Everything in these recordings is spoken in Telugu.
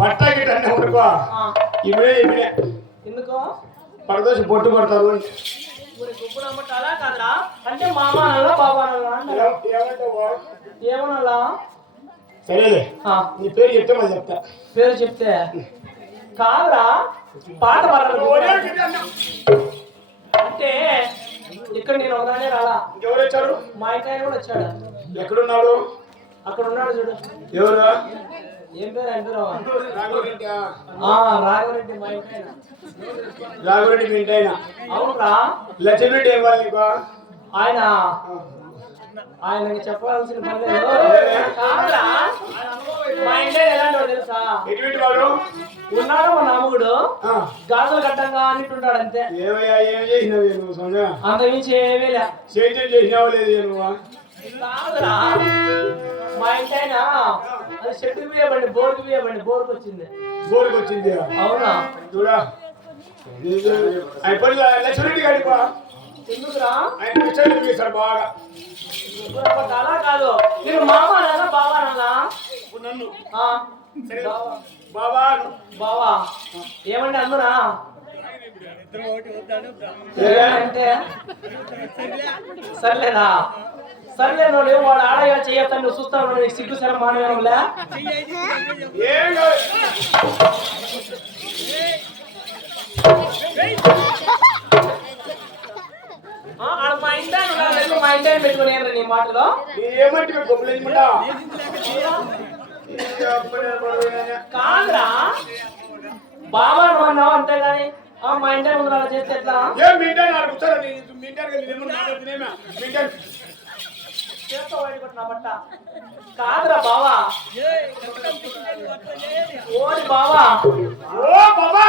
బట్ట గిట్ట అన్నీ ఉడుకో ఇవే ఇవే ఎందుకో పడదోసి పొట్టు కొడతారు అంటే మామానల్లా బాబానల్లా ఏమనల్లా సరేలే నీ పేరు చెప్తే మళ్ళీ చెప్తా పేరు చెప్తే కాదురా పాట పాడాలి అంటే ఇక్కడ నేను ఒకదానే రాలా ఎవరు వచ్చారు మా ఇంటి కూడా వచ్చాడు ఎక్కడున్నాడు అక్కడ ఉన్నాడు చూడు ఎవరు ఏం పేరు ఆయన పేరు రాఘవరెడ్డి రాఘవరెడ్డి మా ఇంటి రాఘవరెడ్డి మీ ఇంటి ఆయన అవునురా లక్ష్మీరెడ్డి ఏం వాళ్ళు నీకు ఆయన ఆయనకి చెప్పాల్సిన పని లేదు కాదురా మా ఇంటి ఎలాంటి వాడు తెలుసా ఎటువంటి వాడు ఉన్నాడు మా నామగుడు గాజులు కట్టంగా అన్నింటుంటాడు అంతే ఏమయ్యా ఏం చేసినావు నువ్వు సొంత అంత మించి ఏమీ లే సేద్యం చేసినావా లేదు నువ్వు కాదురా మా ఇంటి ఆయన అది చెట్టు బియ్యబండి బోర్కు బియ్యబండి బోర్కు వచ్చింది బోర్కి వచ్చింది అవునా చూడా ఆయన పని లక్ష్మీరెడ్డి గారిపా ఎందుకురా ఆయన విషయాలు చూపిస్తాడు బాగా అలా కాదు మీరు మామ అన్నా బావా అన్నా నన్ను బావా బావా ఏమండి అందునా అంటే సర్లేదా సర్లే నువ్వు వాడు ఆడగా చేయొద్దని నువ్వు చూస్తావు నీకు సిగ్గు సరే మానవేనంలే మా ఇంటి మా ఇంటి పెట్టుకుని నీ మాటలో కాదురా బాబా నువ్వు అన్నావు అంతేగాని మా ఇంటి ముందు అలా చేస్తే ఎట్లా చేస్తా వాడుకుంటున్నా బట్ట కాదురా బావా ఓరి బావా ఓ బాబా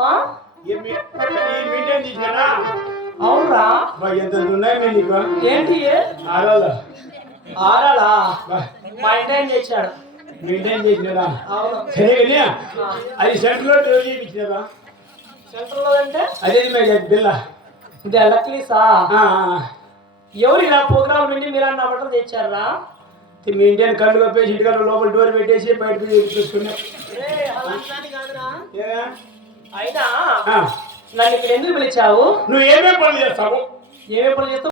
ఆ? ఈ మీడియం తీసినారా అవునరా ఎంత ఉన్నాయి మేము నీకు ఏంటి ఆరాలా ఆరాలా మా ఇంటి ఆయన చేశాడు మెయింటైన్ చేసినారా అవును సరే కానీ అది సెంటర్లో రోజు చేయించినారా సెంటర్ లో అంటే అదే మేము బిల్ల ఇది లక్లీసా ఎవరు ఇలా ప్రోగ్రామ్ నుండి మీరు అన్న బట్టలు తెచ్చారా మీ ఇంటిని కళ్ళు కప్పేసి ఇంటికాడ లోపల డోర్ పెట్టేసి బయట చూసుకున్నాం అయినా నన్ను ఇక్కడ ఎందుకు పిలిచావు నువ్వు ఏమేమి పనులు చేస్తావు ఏమేమి పనులు చేస్తావు